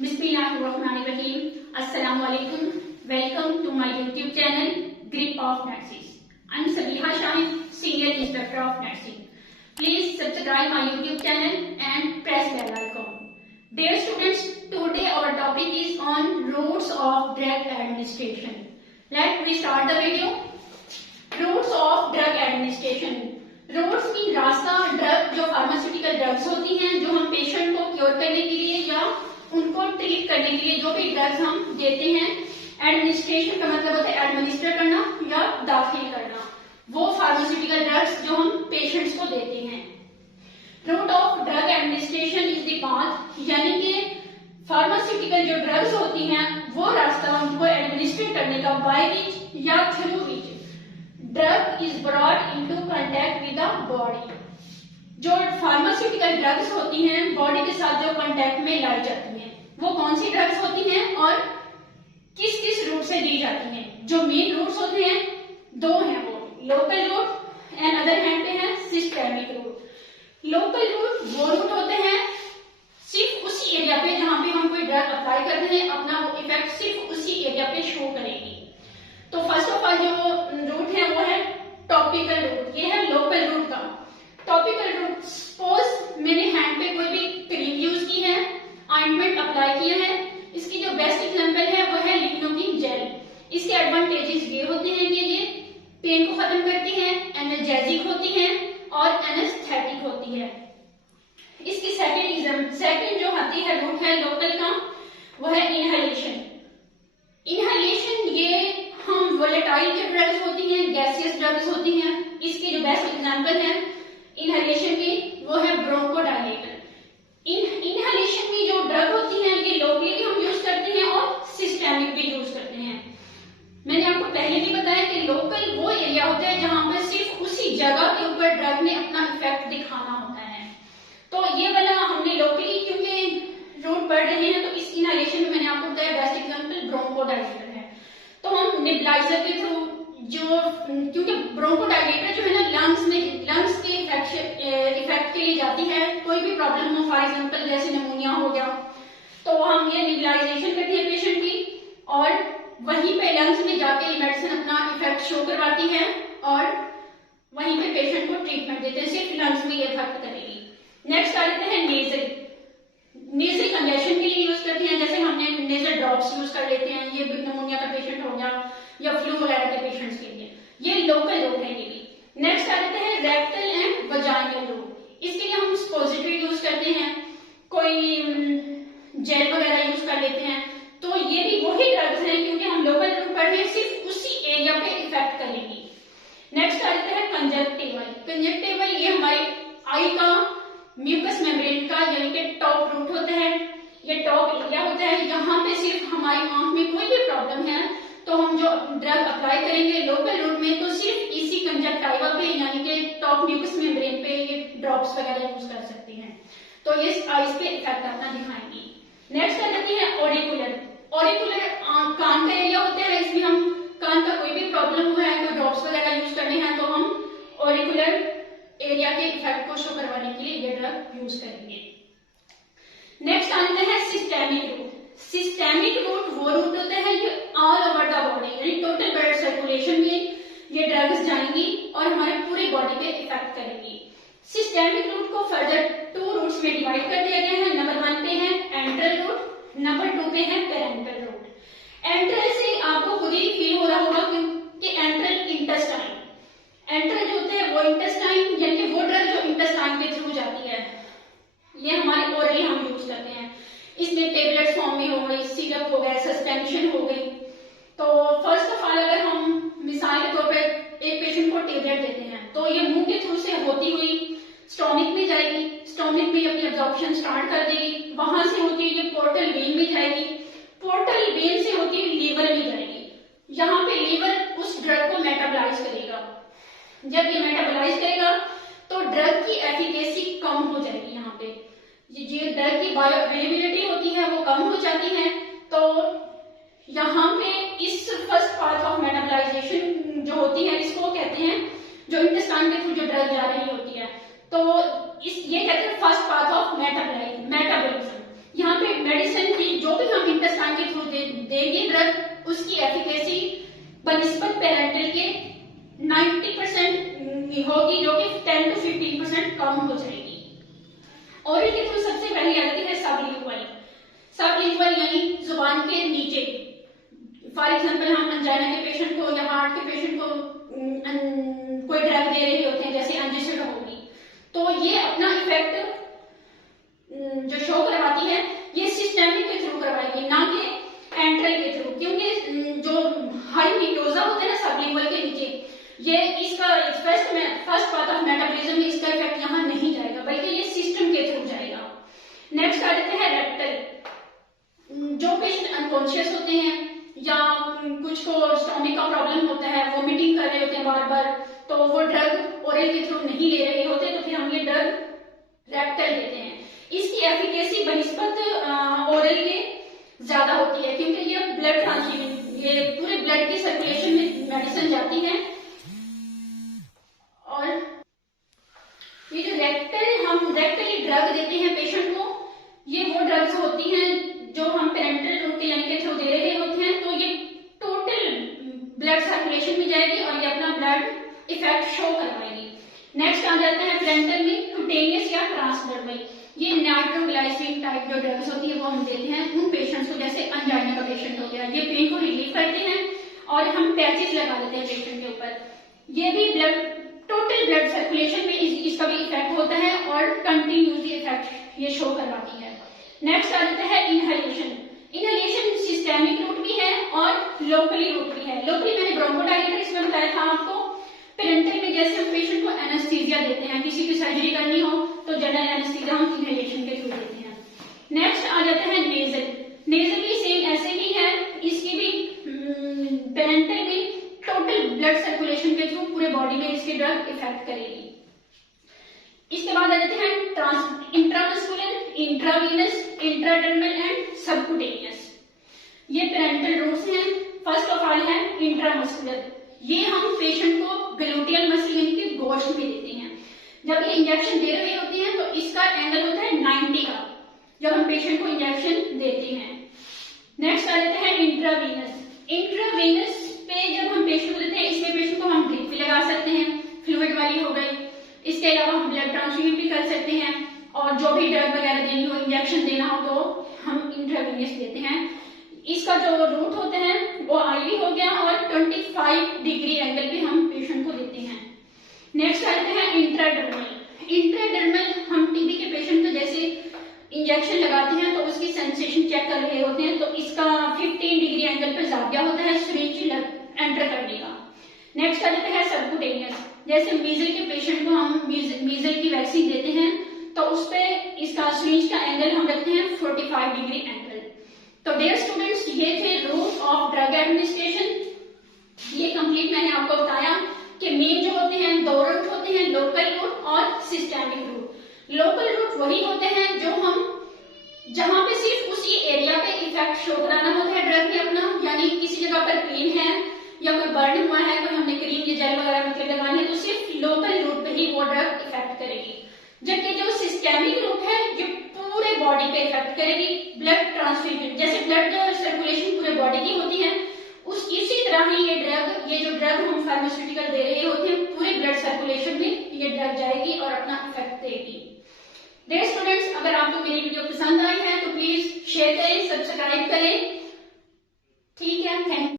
बिस्मिल्लाहिर्रहमानिर्रहीम। अस्सलाम वालेकुम। Welcome to my YouTube channel grip of nurses. I am Sabiha Shahid, senior instructor of nursing. Please subscribe my YouTube channel and press bell icon. Dear students, today our topic is on routes of drug administration. Let me start the video. Routes of drug administration. Routes mean रास्ता, drug जो pharmaceutical drugs होती हैं जो हम patient को cure करने के लिए या उनको ट्रीट करने के लिए जो भी ड्रग्स हम देते हैं। एडमिनिस्ट्रेशन का मतलब होता है एडमिनिस्टर करना या दाखिल करना, वो फार्मास्यूटिकल ड्रग्स जो हम पेशेंट्स को देते हैं। Route of drug administration is the path, यानी कि फार्मास्यूटिकल जो ड्रग्स होती हैं वो रास्ता उनको एडमिनिस्ट्रेट करने का बाय विच या through which drug is brought into contact with the body. जो फार्मास्यूटिकल ड्रग्स होती हैं बॉडी के साथ जो कांटेक्ट में लाई जाती हैं वो कौन सी ड्रग्स होती हैं और किस किस रूट से दी जाती हैं। जो मेन रूट्स होते हैं दो हैं, वो local route and other hand पे है सिस्टेमिक रूट। लोकल रूट वो रूट होते हैं सिर्फ उसी एरिया पे जहां पे हम कोई ड्रग अप्लाई कर रहे हैं, अपना वो इफेक्ट सिर्फ उसी एरिया पे शो करेगी। तो फर्स्ट ऑफ ऑल जो रूट है वो है टॉपिकल रूट, ये है लोकल रूट का। टॉपिकल रूट, सपोज मैंने हैंड पे कोई भी क्रीम यूज की है, ऑइंटमेंट अप्लाई किया है, इसकी जो बेस्ट एग्जांपल है वो है लिग्नोकिन जेल। इसके एडवांटेजेस ये होते हैं कि ये पेन को खत्म करती है, एनर्जेटिक होती है और एनेस्थेटिक होती है। इसकी सेकंड जो आती है रूट है लोकल का, वो है इनहेलेशन। इनहेलेशन ये हम वोलेटाइल जो ड्रग्स होती हैं, गैसियस ड्रग्स होती हैं, इसकी जो बेस्ट एग्जांपल है इनहेलेशन की वो है ब्रोंकोडायलेटर। इनहेलेशन की जो ड्रग होती है ये लोकली भी हम यूज करते हैं और सिस्टेमिक भी यूज करते हैं। मैंने आपको पहले भी बताया कि लोकल वो एरिया होता है जहां पर सिर्फ उसी जगह के ऊपर ड्रग ने अपना इफेक्ट दिखाना होता है। तो ये वाला हमने लोकली क्योंकि रूट पढ़ रहे हैं तो इस इनहेलेशन में मैंने आपको बताया बेस्ट एग्जांपल ब्रोंकोडायलेटर है। तो हम नेबुलाइजर के थ्रू जो, क्योंकि ब्रोंकोडायलेटर जो है ना लंग्स के इफेक्ट के लिए जाती है, कोई भी प्रॉब्लम हो, फॉर एग्जांपल जैसे निमोनिया हो गया तो हम ये नेबुलाइजेशन करते हैं पेशेंट की और वहीं पे लंग्स में जाके ये मेडिसिन अपना इफेक्ट शो करवाती है और वहीं पे पेशेंट को ट्रीटमेंट देते हैं, सिर्फ लंग्स में ये इफेक्ट करेगी। नेक्स्ट आ जाते हैं नेजल। नेजल कंजेशन के लिए यूज करते हैं, जैसे हमने नेजल ड्रॉप्स यूज कर लेते हैं, ये निमोनिया का पेशेंट हो गया या फ्लू वगैरह के पेशेंट्स के लिए, ये लोकल रूट है ये भी। नेक्स्ट आ जाते हैं रेक्टल एंड वजाइनल रूट। इसके लिए हम सपोजिटरी यूज करते हैं, कोई जेल वगैरह यूज कर लेते हैं। तो ये भी वही ड्रग्स हैं क्योंकि हम लोकल रूट पर हैं, सिर्फ उसी एरिया पे इफेक्ट करेंगी। नेक्स्ट आ जाता है कंजक्टिवल। कंजक्टिवल ये हमारी आई का म्यूकस मेम्ब्रेन का यानी कि टॉप रूट होता है, ये टॉप एरिया होता है, यहाँ पे सिर्फ हमारी आंख में कोई भी प्रॉब्लम है तो हम जो ड्रग अप्लाई करेंगे लोकल रूट में तो सिर्फ इसी कंजक्टिवा पे यानी कि टॉप म्यूकस मेम्ब्रेन पे ये ड्रॉप्स वगैरह यूज कर सकते हैं। तो ये आईज पे इफेक्ट अपना दिखाएंगी। नेक्स्ट आ जाती है ऑरिकुलर। ऑरिकुलर कान का एरिया होता है, इसमें हम कान का कोई भी प्रॉब्लम हुआ है, कोई ड्रॉप्स वगैरह यूज करने हैं तो हम ऑरिकुलर एरिया के इफेक्ट को शो करवाने के लिए ये ड्रग यूज करेंगे। नेक्स्ट आता है सिस्टेमिक रूट। सिस्टेमिक रूट वो रूट होता है ये ऑल ओवर द बॉडी यानी टोटल ब्लड सर्कुलेशन में ये ड्रग्स जाएंगी और हमारे पूरे बॉडी पे इफेक्ट करेंगी। सिस्टेमिक रूट को फर्दर टू रूट्स में डिवाइड कर दिया गया है। नंबर 1 पे है एंट्रल रूट, नंबर 2 पे है पेरेंटल रूट। एंट्रल से आपको खुद ही फील हो रहा होगा कि एंट्रल इंटेस्टाइन, एंट्रल जो होता है वो इंटेस्टाइन यानी कि वो ड्रग जो इंटेस्टाइन के थ्रू जाती है, ये हमारे ओरली हम यूज करते हैं। इसमें टेबलेट फॉर्म में हो गई, सिरप हो गया, सस्पेंशन हो गई। तो फर्स्ट ऑफ ऑल अगर हम मिसाल के तौर पर एक पेशेंट को टेबलेट देते हैं तो ये मुंह के थ्रू से होती हुई स्टोमिक में जाएगी, स्टोमिक में अपनी एब्जॉर्प्शन स्टार्ट कर देगी, वहां से होती हुई ये पोर्टल वेन में जाएगी, पोर्टल वेन से होती हुई लीवर में जाएगी। यहाँ पे लीवर उस ड्रग को मेटाबोलाइज करेगा। जब ये मेटाबोलाइज करेगा तो ड्रग की एफिकेसी कम हो जाएगी। यहाँ पे ये ड्रग की बायो अवेलेबिलिटी होती है वो कम हो जाती है। तो यहाँ पे इस फर्स्ट पार्ट ऑफ मेटाबोलाइजेशन जो होती है इसको कहते हैं, जो इंटेस्टाइन के थ्रू जो ड्रग जा रही होती है तो ये कहते हैं फर्स्ट पार्ट ऑफ मेटाबोलिज्म। यहाँ पे मेडिसिन की जो इंटेस्टाइन के थ्रू देंगे ड्रग, उसकी एफिकेसी बनिस्बत पेरेंटल के 90% होगी, जो कि 10 to 15% कम हो जाएगी। ओरल के थ्रू सबसे पहले आ जाती है सबलिंगुअल। सबलिंगुअल यानी जुबान के नीचे। फॉर एग्जाम्पल हम अंजाइना के पेशेंट को या हार्ट के पेशेंट को कोई ड्रग दे रहे होते हैं, जैसे एंजियोस्टिन होगी, तो ये अपना इफेक्ट जो शो करवाती है ये सिस्टेमिक के थ्रू करवाएगी, ना कि एंट्रल के थ्रू, क्योंकि जो हाई म्यूकोसा होते हैं ना सबलिंगुअल के नीचे, ये इसका फर्स्ट पार्ट ऑफ मेटाबॉलिज्म में इसका इफेक्ट यहाँ नहीं जाएगा, बल्कि ये सिस्टम के थ्रू जाएगा। नेक्स्ट आ जाते हैं रेक्टल। जो पेशेंट अनकॉन्शियस होते हैं या कुछ को स्टोमिक का प्रॉब्लम होता है, वोमिटिंग कर रहे होते हैं बार बार, तो वो ड्रग ओरल के थ्रू नहीं ले रहे होते, तो फिर हम ये ड्रग रेक्टल देते हैं। इसकी एफिकेसी बनिस्बत ओरल के ज्यादा होती है, क्योंकि ये ब्लड ट्रांसफ्यूजन, ये पूरे ब्लड की सर्कुलेशन में मेडिसिन जाती है। और ये जो हम रेक्टली ड्रग देते हैं पेशेंट को, ये वो ड्रग्स होती हैं जो हम पेरेंटल रूट के यानी के थ्रू दे रहे होते हैं, तो ये टोटल ब्लड सर्कुलेशन में जाएगी और ये अपना ब्लड इफेक्ट शो करवाएगी। नेक्स्ट आ जाता है पेरेंटल में क्यूटेनियस या ट्रांसडर्मल। ये नाइट्रोग्लाइसिन टाइप जो ड्रग्स होती है वो हम देते हैं उन पेशेंट्स को, जैसे अंजाइना का पेशेंट हो गया, ये पेन को रिलीव करते हैं और हम पैचेस लगा देते हैं पेशेंट के ऊपर। ये भी टोटल ब्लड सर्कुलेशन में इसका भी इफेक्ट होता है और कंटिन्यूसली इफेक्ट ये शो करवाती है। नेक्स्ट आ जाता है इनहेलेशन। इनहेलेशन सिस्टेमिक रूट भी है और लोकली रूट भी है। लोकली मैंने ब्रोंकोडायलेटर्स में बताया था आपको। पेरेंटल में जैसे हम पेशेंट को एनेस्थीसिया देते हैं, किसी की सर्जरी करनी हो तो जनरल एनेस्थीसिया हम इनहेलेशन के थ्रू देते हैं। नेक्स्ट आ जाता है नेजल। नेजल भी सेम ऐसे ही है, इसकी भी पेरेंटल में टोटल ब्लड सर्कुलेशन के थ्रू पूरे बॉडी में इसकी ड्रग इफेक्ट करेगी। इसके बाद आ जाते हैं intramuscular, intravenous, intradermal and subcutaneous. ये पेरेंटल रूट्स हैं। फर्स्ट ऑफ ऑल है इंट्रामस्कुलर। ये हम पेशेंट को ग्लूटियल मसल यानी कि गोश्त में देते हैं। जब ये इंजेक्शन दे रहे होते हैं तो इसका एंगल होता है 90 का, जब हम पेशेंट को इंजेक्शन देते हैं। नेक्स्ट आ जाता है इंट्रावीनस। इंट्रावीनस पे जब हम पेशेंट को देते हैं, इसमें पेशेंट को हम ड्रिप भी लगा सकते हैं, फ्लूइड वाली हो गई। इसके अलावा हम ब्लड ट्रांसफ्यूजन भी कर सकते हैं, और जो भी ड्रग वगैरह देनी हो, इंजेक्शन देना हो, तो हम इंट्रावीनस देते हैं। इसका जो रूट होता है वो आईवी हो गया और 25 डिग्री एंगल पे हम पेशेंट को देते हैं। नेक्स्ट आते हैं इंट्राडर्मल। इंट्राडर्मल हम टीबी के पेशेंट को जैसे इंजेक्शन लगाते हैं तो उसकी सेंसेशन चेक कर रहे होते हैं, तो इसका 15 डिग्री एंगल पे जाविया होता है सिरिंज एंटर करने का। नेक्स्ट आ जाता है सबक्यूटेनियस। जैसे मीजल के पेशेंट को हम मीजल की वैक्सीन देते हैं तो उस पे इसका सिरिंज का एंगल हम रखते हैं 45 डिग्री एंगल। तो डियर स्टूडेंट्स, ये थे रूट ऑफ ड्रग एडमिनिस्ट्रेशन। ये कंप्लीट मैंने आपको बताया कि मेन जो होते हैं 2 रूट होते हैं, लोकल रूट और सिस्टेमिक रूट। लोकल रूट वही होते हैं जो हम जहां पे सिर्फ उसी एरिया पे इफेक्ट शो कराना होता है ड्रग में अपना, यानी किसी जगह पर पेन है या कोई बर्न हुआ है, कोई हमने क्रीम या जेल वगैरह मतलब लगानी है, तो सिर्फ लोकल रूट पे ही वो ड्रग इफेक्ट करेगी। जबकि जो सिस्टेमिक रूट है ये पूरे बॉडी पे इफेक्ट करेगी। ब्लड ट्रांसफ्यूजन, जैसे ब्लड सर्कुलेशन पूरे बॉडी की होती है, इसी तरह ही ये जो ड्रग हम फार्मास्यूटिकल दे रहे होते हैं, पूरे ब्लड सर्कुलेशन में ये ड्रग जाएगी और अपना इफेक्ट देगी। डियर स्टूडेंट्स, अगर आपको मेरी वीडियो पसंद आई है तो प्लीज शेयर करें, सब्सक्राइब करें। ठीक है, थैंक यू।